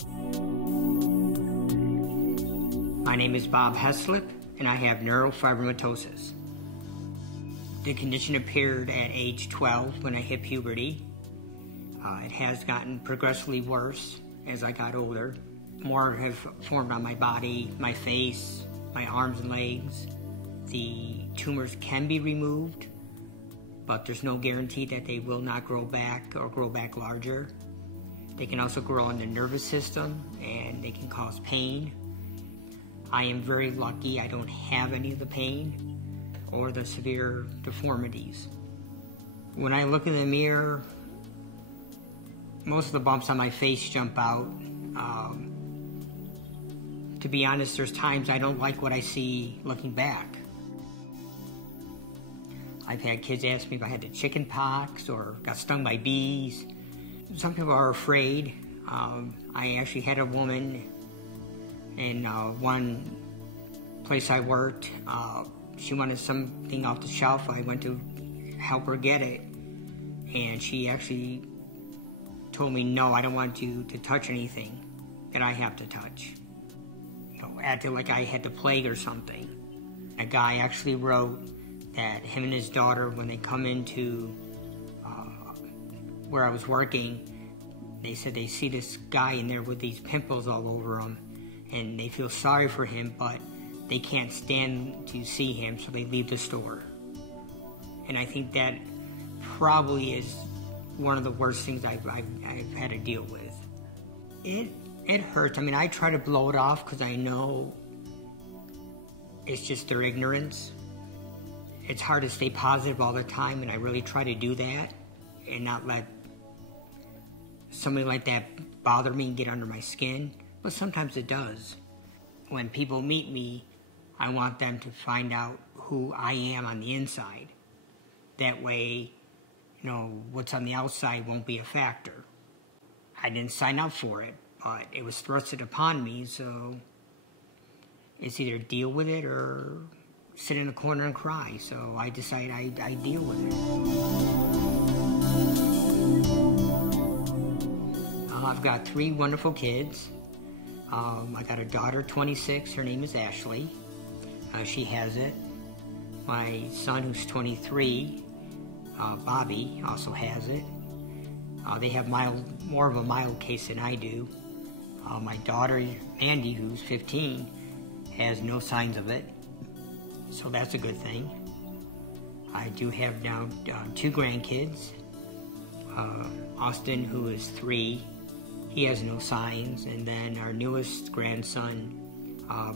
My name is Bob Heslip, and I have neurofibromatosis. The condition appeared at age 12 when I hit puberty. It has gotten progressively worse as I got older. More have formed on my body, my face, my arms and legs. The tumors can be removed, but there's no guarantee that they will not grow back or grow back larger. They can also grow in the nervous system, and they can cause pain. I am very lucky I don't have any of the pain or the severe deformities. When I look in the mirror, most of the bumps on my face jump out. To be honest, there's times I don't like what I see looking back. I've had kids ask me if I had the chicken pox or got stung by bees. Some people are afraid. I actually had a woman in one place I worked. She wanted something off the shelf. I went to help her get it, and she actually told me, "No, I don't want you to touch anything that I have to touch." You know, acted like I had the plague or something. A guy actually wrote that him and his daughter, when they come into where I was working, they said they see this guy in there with these pimples all over him, and they feel sorry for him, but they can't stand to see him, so they leave the store. And I think that probably is one of the worst things I've had to deal with. It hurts. I mean, I try to blow it off because I know it's just their ignorance. It's hard to stay positive all the time, and I really try to do that and not let somebody like that bother me and get under my skin, but sometimes it does. When people meet me, I want them to find out who I am on the inside. That way, you know, what's on the outside won't be a factor. I didn't sign up for it, but it was thrusted upon me, so it's either deal with it or sit in a corner and cry. So I decided I deal with it. I've got 3 wonderful kids. I got a daughter, 26, her name is Ashley. She has it. My son, who's 23, Bobby, also has it. They have more of a mild case than I do. My daughter, Andy, who's 15, has no signs of it, so that's a good thing. I do have now 2 grandkids. Austin, who is 3, he has no signs, and then our newest grandson,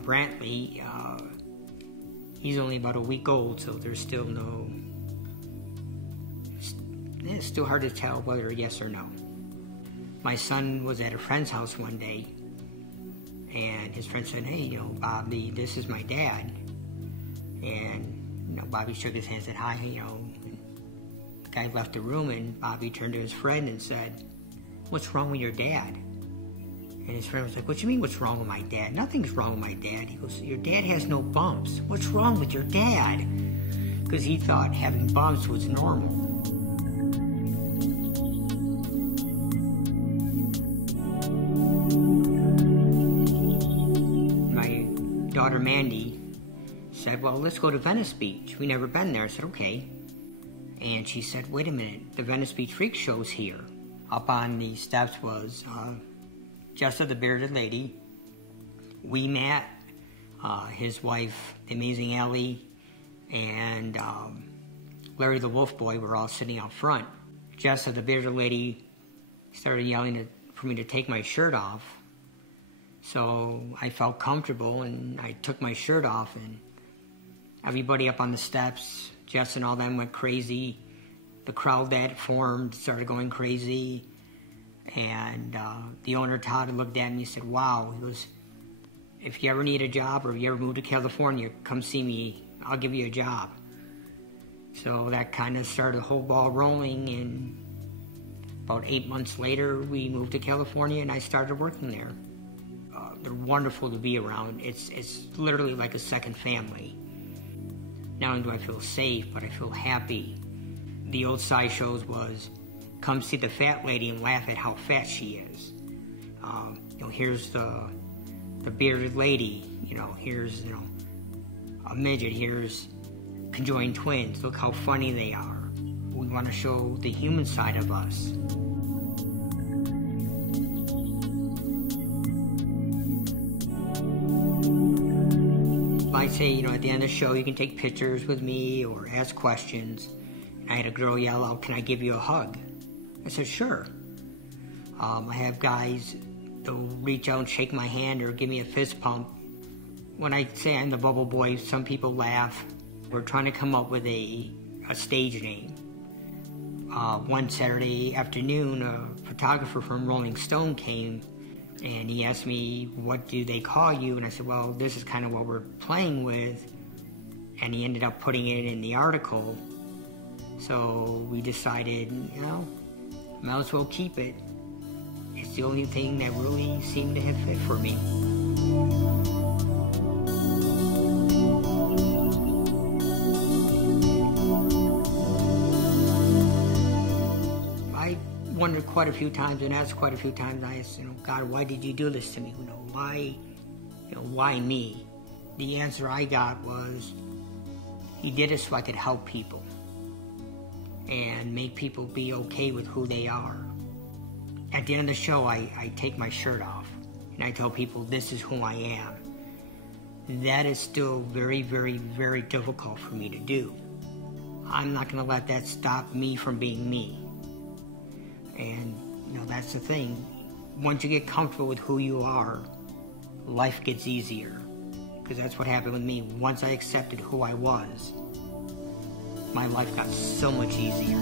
Brantley, he's only about a week old, so there's still no... It's still hard to tell whether yes or no. My son was at a friend's house one day, and his friend said, "Hey, you know, Bobby, this is my dad." And, you know, Bobby shook his hand and said, "Hi," you know. And the guy left the room, and Bobby turned to his friend and said, "What's wrong with your dad?" And his friend was like, "What do you mean, what's wrong with my dad? Nothing's wrong with my dad." He goes, "Your dad has no bumps. What's wrong with your dad?" Because he thought having bumps was normal. My daughter Mandy said, "Well, let's go to Venice Beach. We've never been there." I said, "Okay." And she said, "Wait a minute, the Venice Beach Freak Show's here." Up on the steps was Jessa, the bearded lady, Wee Matt, his wife, the amazing Ellie, and Larry the Wolf Boy were all sitting out front. Jessa, the bearded lady, started yelling for me to take my shirt off. So I felt comfortable, and I took my shirt off, and everybody up on the steps, Jess and all them went crazy. The crowd that formed started going crazy, and the owner, Todd, looked at me and said, "Wow," he goes, "if you ever need a job or if you ever move to California, come see me. I'll give you a job." So that kind of started the whole ball rolling, and about 8 months later, we moved to California, and I started working there. They're wonderful to be around. It's literally like a second family. Not only do I feel safe, but I feel happy. The old sideshows was, come see the fat lady and laugh at how fat she is. Here's the bearded lady, here's, a midget, here's conjoined twins. Look how funny they are. We want to show the human side of us. I say, at the end of the show, you can take pictures with me or ask questions. I had a girl yell out, "Can I give you a hug?" I said, "Sure." I have guys, they'll reach out and shake my hand or give me a fist pump. When I say I'm the Bubble Boy, some people laugh. We're trying to come up with a stage name. One Saturday afternoon, a photographer from Rolling Stone came and he asked me, "What do they call you?" And I said, "Well, this is kind of what we're playing with." And he ended up putting it in the article. So we decided, might as well keep it. It's the only thing that really seemed to have fit for me. I wondered quite a few times and asked quite a few times. I asked, "God, why did you do this to me? Why me?" The answer I got was, He did it so I could help people and make people be okay with who they are. At the end of the show, I take my shirt off and I tell people this is who I am. That is still very, very, very difficult for me to do. I'm not going to let that stop me from being me. And, that's the thing. Once you get comfortable with who you are, life gets easier. Because that's what happened with me. Once I accepted who I was, my life got so much easier.